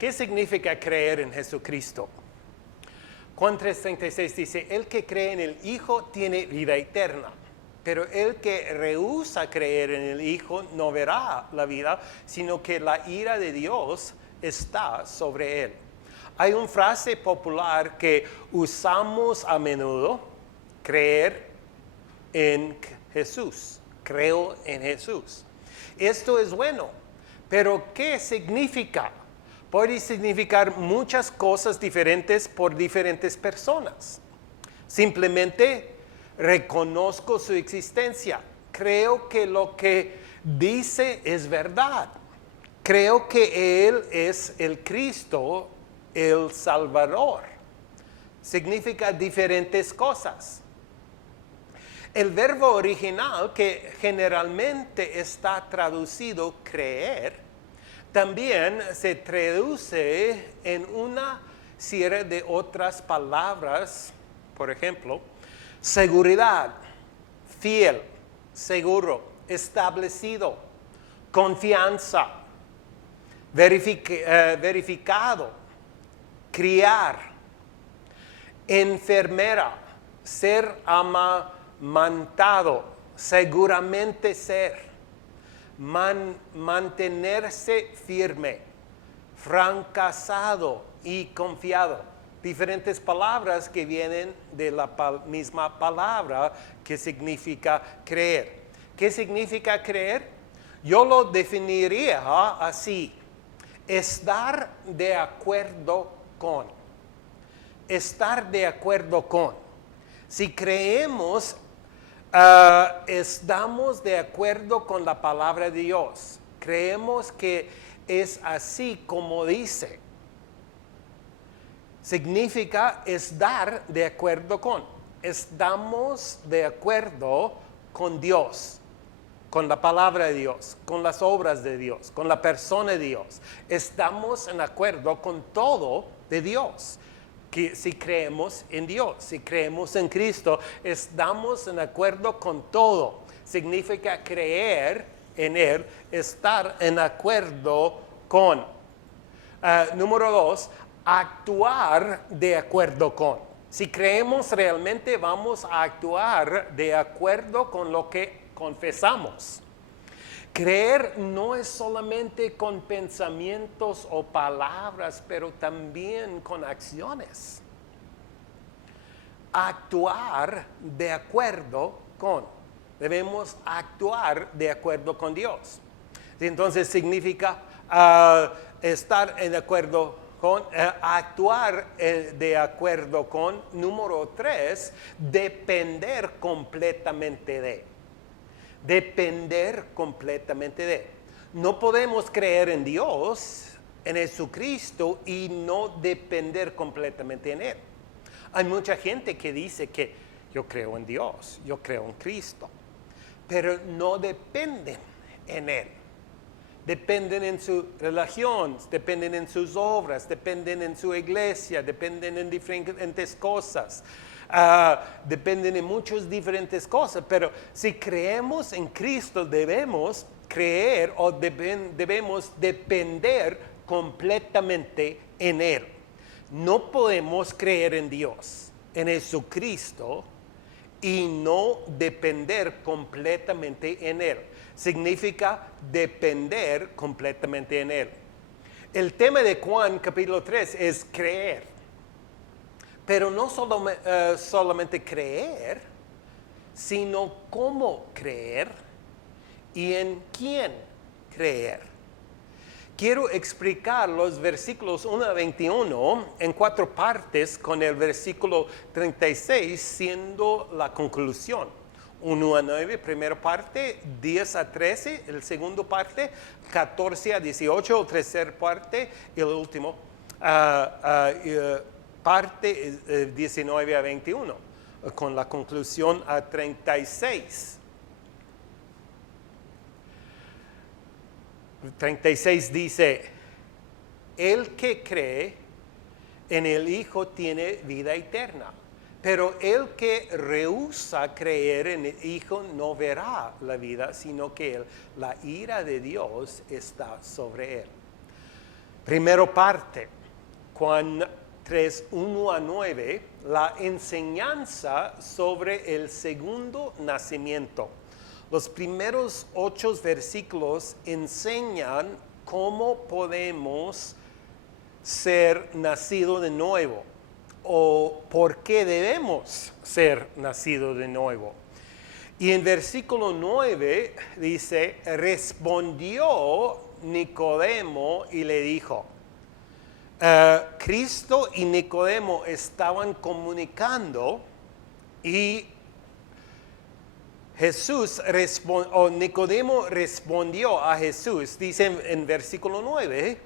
¿Qué significa creer en Jesucristo? Juan 3:36 dice, el que cree en el Hijo tiene vida eterna, pero el que rehúsa creer en el Hijo no verá la vida, sino que la ira de Dios está sobre él. Hay una frase popular que usamos a menudo, creer en Jesús, creo en Jesús. Esto es bueno, pero ¿qué significa? Puede significar muchas cosas diferentes por diferentes personas. Simplemente reconozco su existencia. Creo que lo que dice es verdad. Creo que Él es el Cristo, el Salvador. Significa diferentes cosas. El verbo original, que generalmente está traducido creer, también se traduce en una serie de otras palabras, por ejemplo, seguridad, fiel, seguro, establecido, confianza, verificado, criar, enfermera, ser amamantado, seguramente ser. Mantenerse firme, fracasado y confiado. Diferentes palabras que vienen de la misma palabra que significa creer. ¿Qué significa creer? Yo lo definiría así. Estar de acuerdo con. Estar de acuerdo con. Si creemos, estamos de acuerdo con la palabra de Dios. Creemos que es así como dice. Significa estar de acuerdo con. Estamos de acuerdo con Dios, con la palabra de Dios, con las obras de Dios, con la persona de Dios. Estamos en acuerdo con todo de Dios. Que si creemos en Dios, si creemos en Cristo, estamos en acuerdo con todo. Significa creer en Él, estar en acuerdo con. Número 2, actuar de acuerdo con. Si creemos realmente, vamos a actuar de acuerdo con lo que confesamos. Creer no es solamente con pensamientos o palabras, pero también con acciones. Actuar de acuerdo con. Debemos actuar de acuerdo con Dios. Entonces significa estar en acuerdo con, actuar de acuerdo con. Número 3, depender completamente de. Depender completamente de. No podemos creer en Dios, en Jesucristo, y no depender completamente en Él. Hay mucha gente que dice que yo creo en Dios, yo creo en Cristo, pero no dependen en Él. Dependen en su religión, dependen en sus obras, dependen en su iglesia, dependen en diferentes cosas. Dependen de muchas diferentes cosas, pero si creemos en Cristo debemos creer o debemos depender completamente en Él. No podemos creer en Dios, en Jesucristo, y no depender completamente en Él. Significa depender completamente en Él. El tema de Juan capítulo 3 es creer. Pero no solamente creer, sino cómo creer y en quién creer. Quiero explicar los versículos 1 a 21 en 4 partes, con el versículo 36 siendo la conclusión. 1 a 9, primera parte; 10 a 13, la segunda parte; 14 a 18, tercera parte; y el último parte 19 a 21, con la conclusión a 36. 36 dice, el que cree en el Hijo tiene vida eterna, pero el que rehúsa creer en el Hijo no verá la vida, sino que la ira de Dios está sobre él. Primero parte, Juan 3, 1 a 9, la enseñanza sobre el segundo nacimiento. Los primeros 8 versículos enseñan cómo podemos ser nacidos de nuevo o por qué debemos ser nacidos de nuevo. Y en versículo 9 dice, respondió Nicodemo y le dijo, Cristo y Nicodemo estaban comunicando y Nicodemo respondió a Jesús, dice en versículo 9,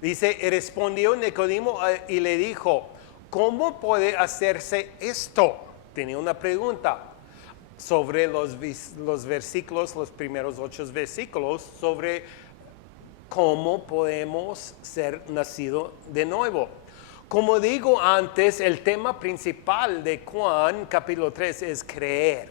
dice, respondió Nicodemo y le dijo, ¿cómo puede hacerse esto? Tenía una pregunta sobre los versículos, los primeros 8 versículos, sobre cómo podemos ser nacidos de nuevo. Como digo antes, el tema principal de Juan capítulo 3 es creer.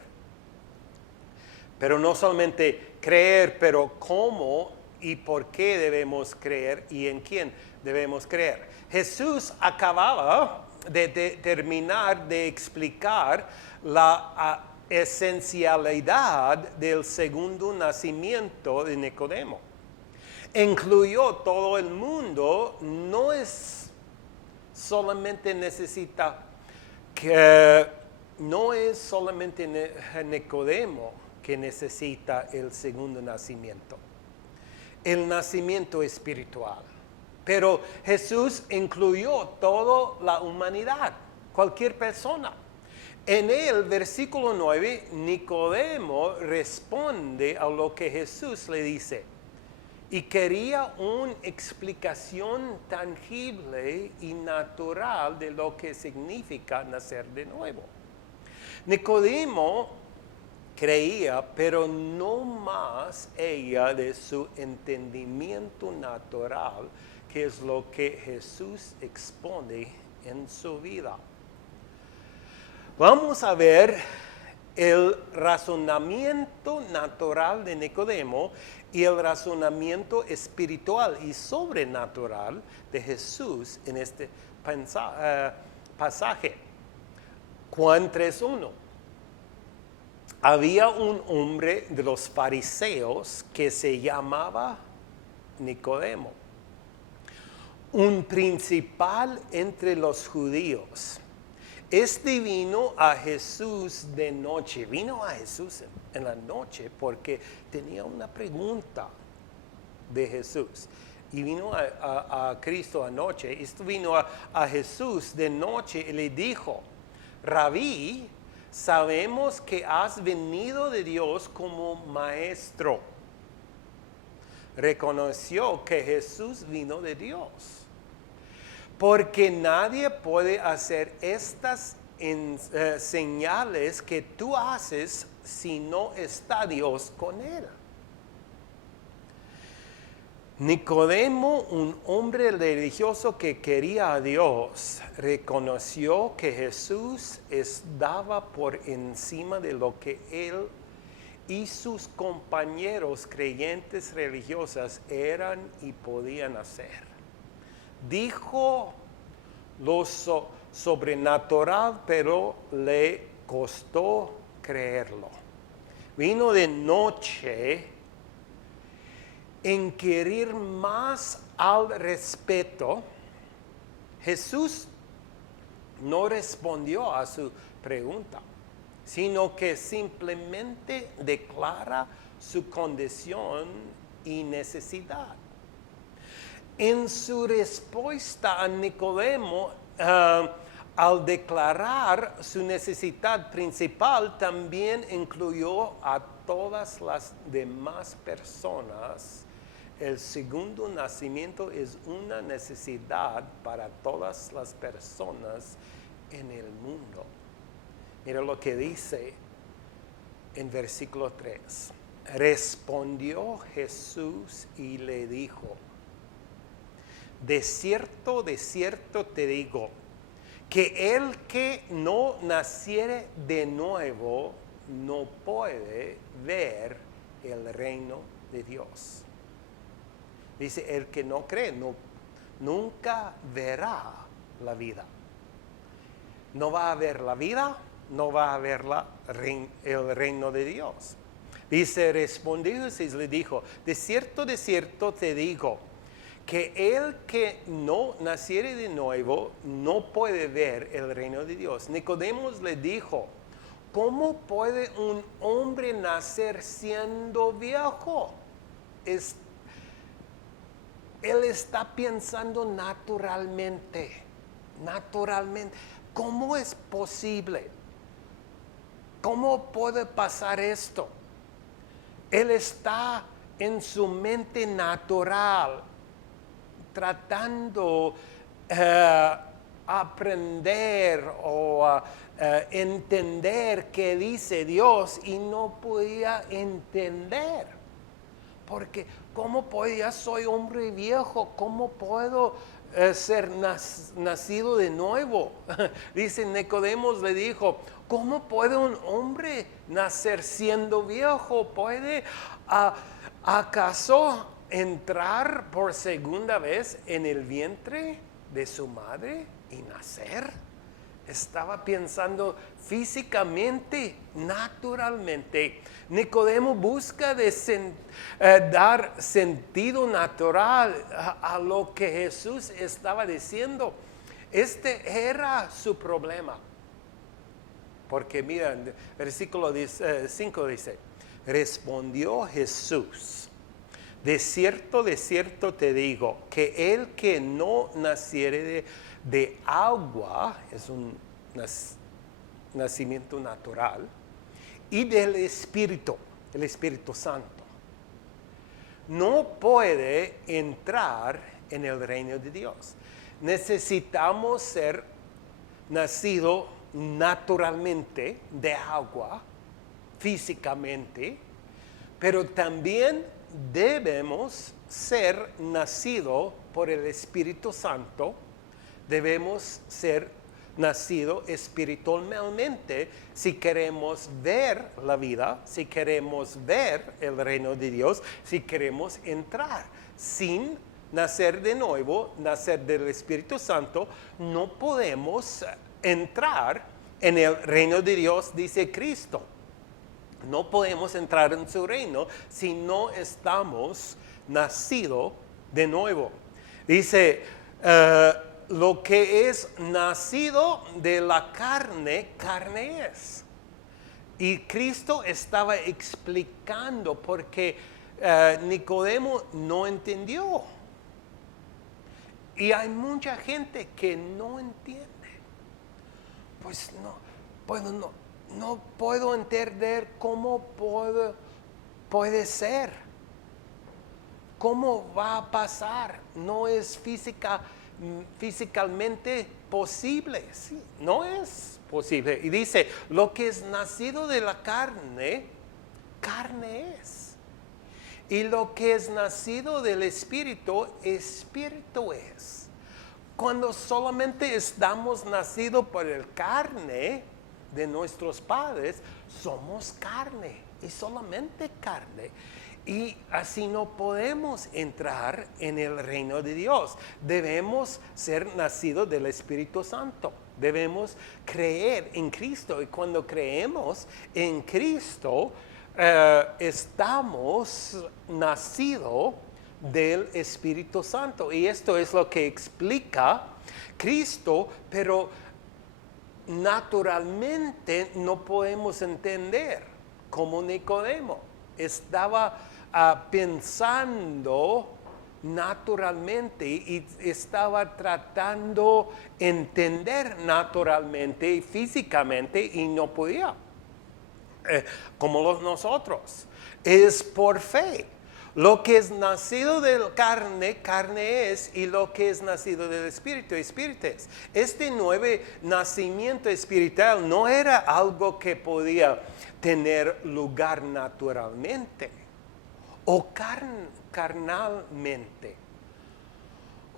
Pero no solamente creer, pero cómo y por qué debemos creer y en quién debemos creer. Jesús acababa de terminar de explicar la esencialidad del segundo nacimiento de Nicodemo. Incluyó todo el mundo, no es solamente Nicodemo que necesita el segundo nacimiento, el nacimiento espiritual. Pero Jesús incluyó toda la humanidad, cualquier persona. En el versículo 9, Nicodemo responde a lo que Jesús le dice y quería una explicación tangible y natural de lo que significa nacer de nuevo. Nicodemo creía, pero no más ella de su entendimiento natural, que es lo que Jesús expone en su vida. Vamos a ver el razonamiento natural de Nicodemo y el razonamiento espiritual y sobrenatural de Jesús en este pasaje. Juan 3:1. Había un hombre de los fariseos que se llamaba Nicodemo, un principal entre los judíos. Este vino a Jesús de noche. Vino a Jesús en la noche porque tenía una pregunta de Jesús. Y vino a Cristo anoche. Esto vino a Jesús de noche y le dijo, Rabí, sabemos que has venido de Dios como maestro. Reconoció que Jesús vino de Dios. Porque nadie puede hacer estas señales que tú haces si no está Dios con él. Nicodemo, un hombre religioso que quería a Dios, reconoció que Jesús estaba por encima de lo que él y sus compañeros creyentes religiosas eran y podían hacer. Dijo lo sobrenatural, pero le costó creerlo. Vino de noche en querer más al respeto. Jesús no respondió a su pregunta, sino que simplemente declara su condición y necesidad. En su respuesta a Nicodemo, al declarar su necesidad principal, también incluyó a todas las demás personas. El segundo nacimiento es una necesidad para todas las personas en el mundo. Mira lo que dice en versículo 3. Respondió Jesús y le dijo, de cierto te digo, que el que no naciere de nuevo no puede ver el reino de Dios. Dice, el que no cree no nunca verá la vida. No va a ver la vida, no va a ver el reino de Dios. Dice, respondió Jesús, le dijo, de cierto te digo, que el que no naciere de nuevo no puede ver el reino de Dios. Nicodemo le dijo, ¿cómo puede un hombre nacer siendo viejo? Él está pensando naturalmente. ¿Cómo es posible? ¿Cómo puede pasar esto? Él está en su mente natural, tratando aprender o entender qué dice Dios y no podía entender. Porque ¿cómo podía? Soy hombre viejo, ¿cómo puedo ser nacido de nuevo? Dice Nicodemo le dijo, ¿cómo puede un hombre nacer siendo viejo? ¿Puede acaso entrar por segunda vez en el vientre de su madre y nacer? Estaba pensando físicamente, naturalmente. Nicodemo busca dar sentido natural a lo que Jesús estaba diciendo. Este era su problema. Porque mira, versículo 5 dice, respondió Jesús, de cierto te digo, que el que no naciere de agua, es un nacimiento natural, y del Espíritu, el Espíritu Santo, no puede entrar en el reino de Dios. Necesitamos ser nacidos naturalmente de agua, físicamente, pero también debemos ser nacidos por el Espíritu Santo, debemos ser nacidos espiritualmente si queremos ver la vida, si queremos ver el reino de Dios, si queremos entrar. Sin nacer de nuevo, nacer del Espíritu Santo, no podemos entrar en el reino de Dios, dice Cristo. No podemos entrar en su reino si no estamos nacidos de nuevo. Dice, lo que es nacido de la carne, carne es. Y Cristo estaba explicando porque Nicodemo no entendió. Y hay mucha gente que no entiende. Pues no puedo entender cómo puede ser. ¿Cómo va a pasar? No es físicamente posible. Sí, no es posible. Y dice, lo que es nacido de la carne, carne es. Y lo que es nacido del Espíritu, Espíritu es. Cuando solamente estamos nacidos por el carne de nuestros padres, somos carne y solamente carne. Y así no podemos entrar en el reino de Dios. Debemos ser nacidos del Espíritu Santo. Debemos creer en Cristo. Y cuando creemos en Cristo, estamos nacidos del Espíritu Santo. Y esto es lo que explica Cristo, pero naturalmente no podemos entender como Nicodemo. Estaba pensando naturalmente y estaba tratando de entender naturalmente y físicamente y no podía. Como nosotros. Es por fe. Lo que es nacido de carne, carne es, y lo que es nacido del Espíritu, Espíritu es. Este nuevo nacimiento espiritual no era algo que podía tener lugar naturalmente o carnalmente.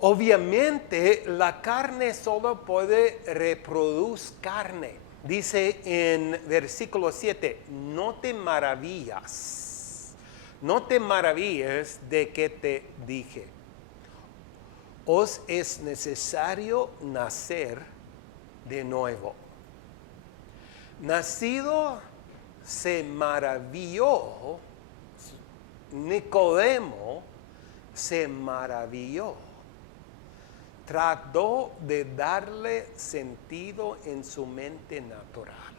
Obviamente, la carne solo puede reproducir carne. Dice en versículo 7, no te maravilles de que te dije. os es necesario nacer de nuevo. Nacido se maravilló, Nicodemo se maravilló. Trató de darle sentido en su mente natural,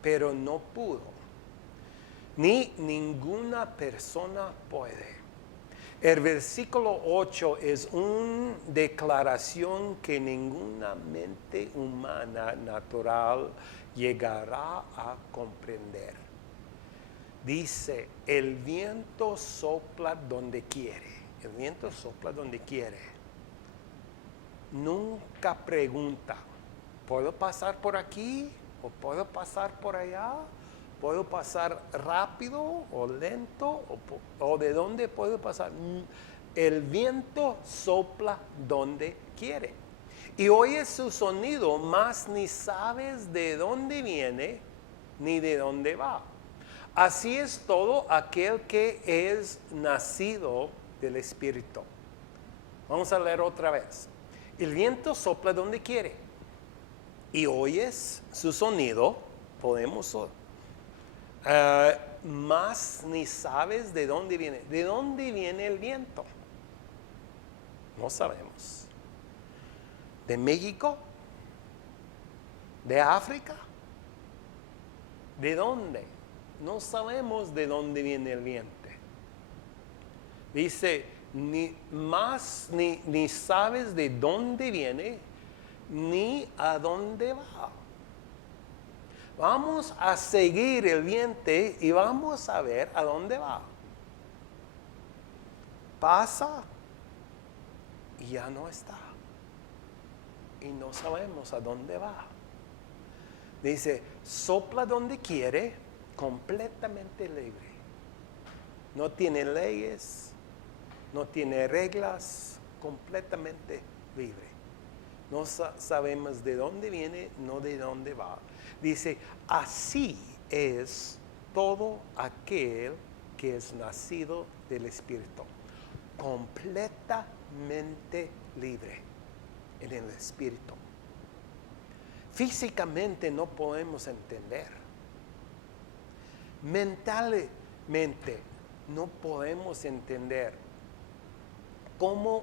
pero no pudo. Ni ninguna persona puede. El versículo 8 es una declaración que ninguna mente humana natural llegará a comprender. Dice, el viento sopla donde quiere. El viento sopla donde quiere. Nunca pregunta, ¿puedo pasar por aquí o puedo pasar por allá? ¿Puedo pasar rápido o lento? ¿O de dónde puedo pasar? El viento sopla donde quiere. Y oyes su sonido, mas ni sabes de dónde viene ni de dónde va. Así es todo aquel que es nacido del Espíritu. Vamos a leer otra vez. El viento sopla donde quiere. Y oyes su sonido, podemos oír. Más ni sabes de dónde viene. ¿De dónde viene el viento? No sabemos. ¿De México? ¿De África? ¿De dónde? No sabemos de dónde viene el viento. Dice, ni sabes de dónde viene, ni a dónde va. Vamos a seguir el viento y vamos a ver a dónde va. Pasa y ya no está. Y no sabemos a dónde va. Dice, sopla donde quiere, completamente libre. No tiene leyes, no tiene reglas, completamente libre. No sabemos de dónde viene, no de dónde va. Dice, así es todo aquel que es nacido del Espíritu. Completamente libre en el Espíritu. Físicamente no podemos entender. Mentalmente no podemos entender. Como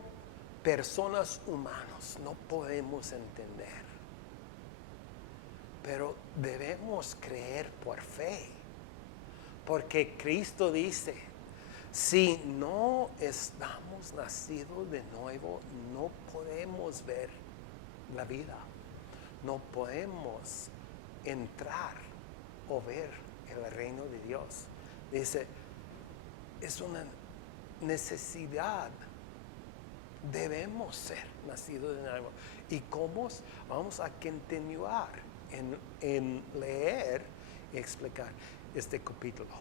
personas humanas no podemos entender. Pero debemos creer por fe. Porque Cristo dice, si no estamos nacidos de nuevo, no podemos ver la vida. No podemos entrar o ver el reino de Dios. Dice, es una necesidad. Debemos ser nacidos de nuevo. ¿Y cómo? Vamos a continuar en leer y explicar este capítulo.